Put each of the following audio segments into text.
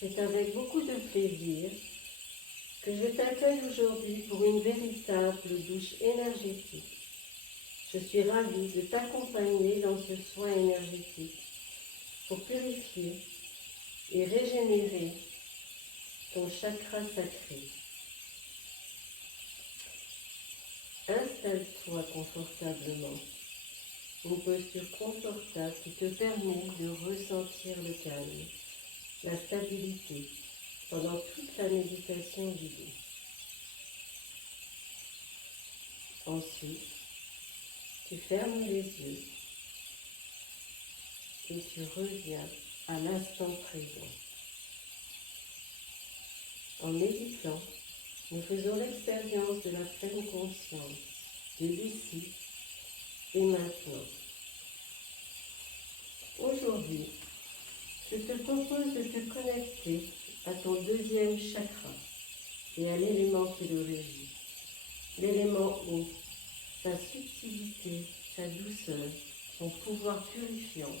C'est avec beaucoup de plaisir que je t'accueille aujourd'hui pour une véritable douche énergétique. Je suis ravie de t'accompagner dans ce soin énergétique pour purifier et régénérer ton chakra sacré. Installe-toi confortablement, une posture confortable qui te permet de ressentir le calme, la stabilité pendant toute la méditation guidée. Ensuite, tu fermes les yeux et tu reviens à l'instant présent. En méditant, nous faisons l'expérience de la pleine conscience, de l'ici et maintenant. Aujourd'hui, je te propose de te connecter à ton deuxième chakra et à l'élément qui le régit. L'élément eau, sa subtilité, sa douceur, son pouvoir purifiant,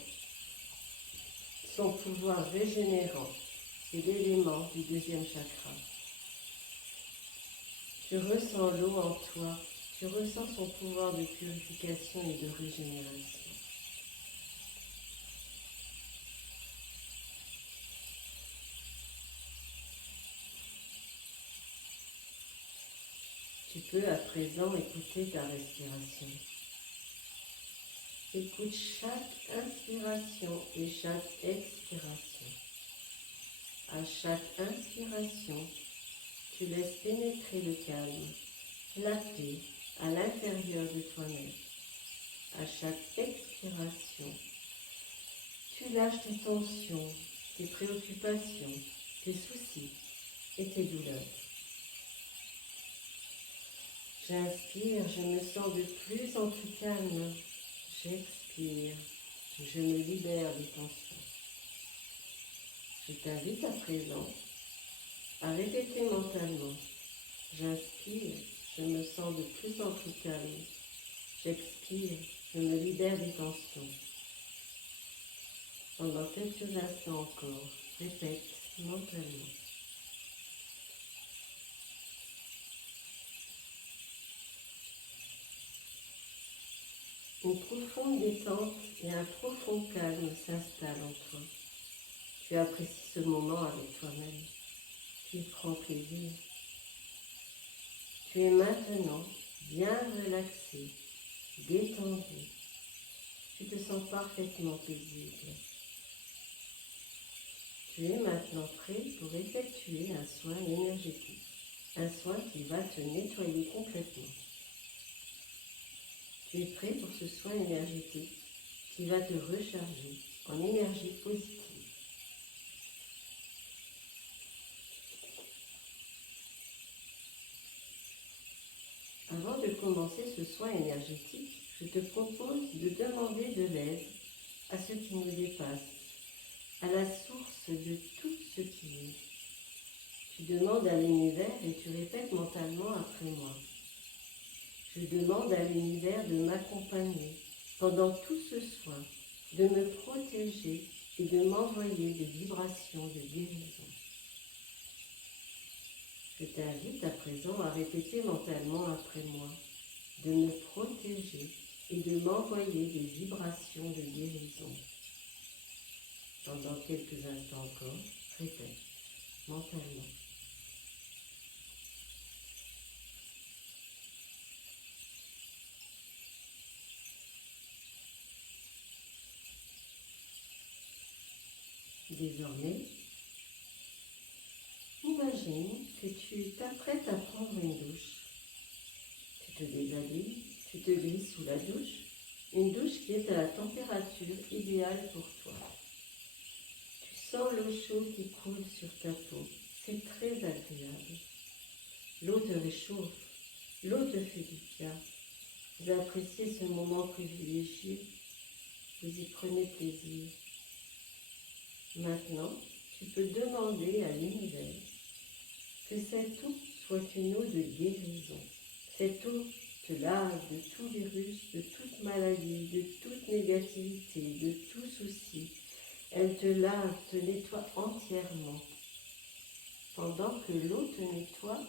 son pouvoir régénérant, c'est l'élément du deuxième chakra. Tu ressens l'eau en toi, tu ressens son pouvoir de purification et de régénération. Tu peux à présent écouter ta respiration. Écoute chaque inspiration et chaque expiration. À chaque inspiration, tu laisses pénétrer le calme, la paix à l'intérieur de toi-même. À chaque expiration, tu lâches tes tensions, tes préoccupations, tes soucis et tes douleurs. J'inspire, je me sens de plus en plus calme. J'expire, je me libère des tensions. Je t'invite à présent à répéter mentalement. J'inspire, je me sens de plus en plus calme. J'expire, je me libère des tensions. Pendant quelques instants encore, répète mentalement. Une profonde détente et un profond calme s'installent en toi. Tu apprécies ce moment avec toi-même. Tu y prends plaisir. Tu es maintenant bien relaxé, détendu. Tu te sens parfaitement paisible. Tu es maintenant prêt pour effectuer un soin énergétique, un soin qui va te nettoyer complètement. Tu es prêt pour ce soin énergétique qui va te recharger en énergie positive. Avant de commencer ce soin énergétique, je te propose de demander de l'aide à ce qui nous dépasse, à la source de tout ce qui est. Tu demandes à l'univers et tu répètes mentalement après moi. Je demande à l'univers de m'accompagner pendant tout ce soin, de me protéger et de m'envoyer des vibrations de guérison. Je t'invite à présent à répéter mentalement après moi, de me protéger et de m'envoyer des vibrations de guérison. Pendant quelques instants encore, répète mentalement. Désormais, imagine que tu t'apprêtes à prendre une douche. Tu te déshabilles, tu te glisses sous la douche, une douche qui est à la température idéale pour toi. Tu sens l'eau chaude qui coule sur ta peau, c'est très agréable. L'eau te réchauffe, l'eau te fait du bien. Vous appréciez ce moment privilégié, vous y prenez plaisir. Maintenant, tu peux demander à l'univers que cette eau soit une eau de guérison. Cette eau te lave de tout virus, de toute maladie, de toute négativité, de tout souci. Elle te lave, te nettoie entièrement. pendant que l'eau te nettoie,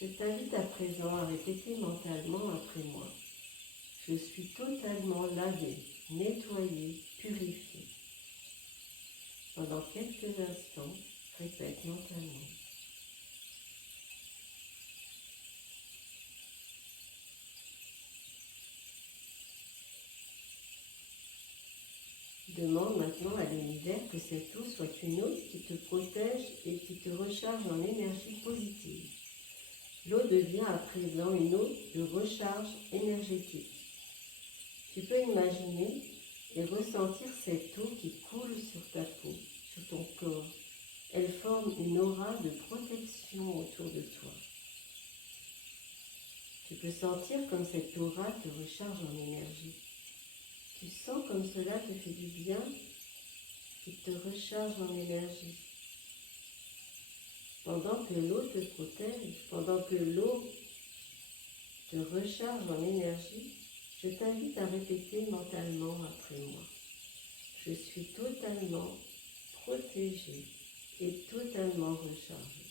je t'invite à présent à répéter mentalement après moi. Je suis totalement lavé, nettoyé, purifié. Pendant quelques instants, répète mentalement. Demande maintenant à l'univers que cette eau soit une eau qui te protège et qui te recharge en énergie positive. L'eau devient à présent une eau de recharge énergétique. Tu peux imaginer et ressentir cette eau qui coule sur ta peau, sur ton corps. Elle forme une aura de protection autour de toi. Tu peux sentir comme cette aura te recharge en énergie. Tu sens comme cela te fait du bien, qui te recharge en énergie. Pendant que l'eau te protège, pendant que l'eau te recharge en énergie, je t'invite à répéter mentalement après moi. Je suis totalement protégée et totalement rechargée.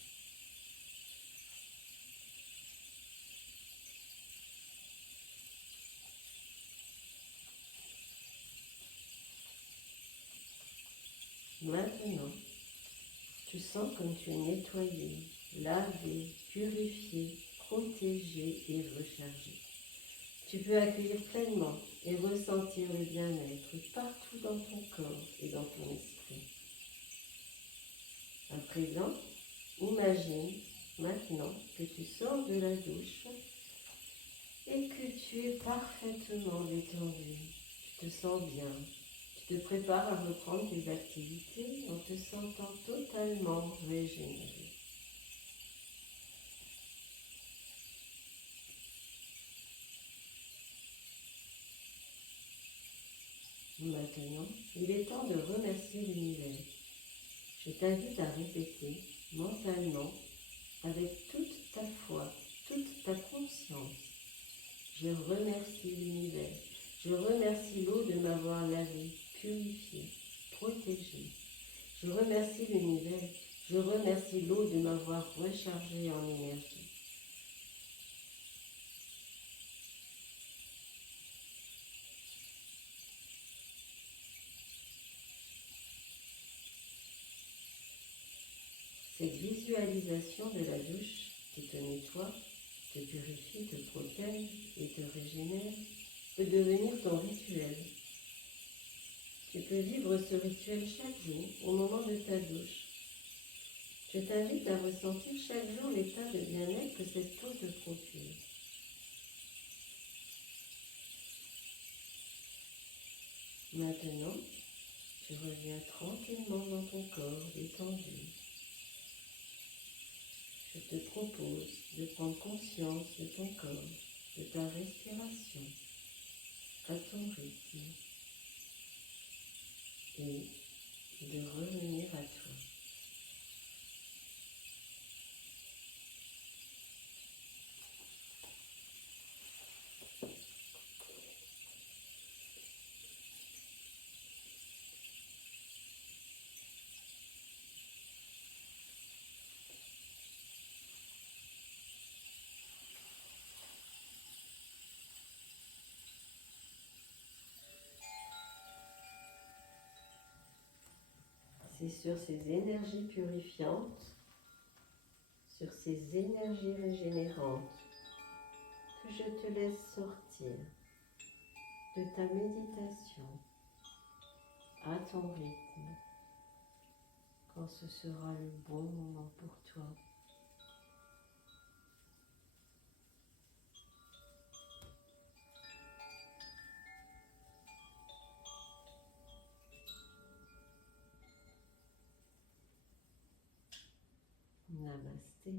Maintenant, tu sens comme tu es nettoyé, lavé, purifié, protégé et rechargé. Tu peux accueillir pleinement et ressentir le bien-être partout dans ton corps et dans ton esprit. À présent, imagine maintenant que tu sors de la douche et que tu es parfaitement détendu. Tu te sens bien. Tu te prépares à reprendre tes activités en te sentant totalement régénéré. Maintenant, il est temps de remercier l'univers. Je t'invite à répéter mentalement, avec toute ta foi, toute ta conscience. Je remercie l'univers. Je remercie l'eau de m'avoir lavé, purifié, protégé. Je remercie l'univers. Je remercie l'eau de m'avoir rechargé en énergie. Cette visualisation de la douche qui te nettoie, te purifie, te protège et te régénère peut devenir ton rituel. Tu peux vivre ce rituel chaque jour au moment de ta douche. Je t'invite à ressentir chaque jour l'état de bien-être que cette eau te procure. Maintenant, tu reviens tranquillement dans ton corps détendu. Je te propose de prendre conscience de ton corps, de ta respiration, à ton rythme, et de revenir à toi. C'est sur ces énergies purifiantes, sur ces énergies régénérantes, que je te laisse sortir de ta méditation à ton rythme, quand ce sera le bon moment pour toi. Namasté.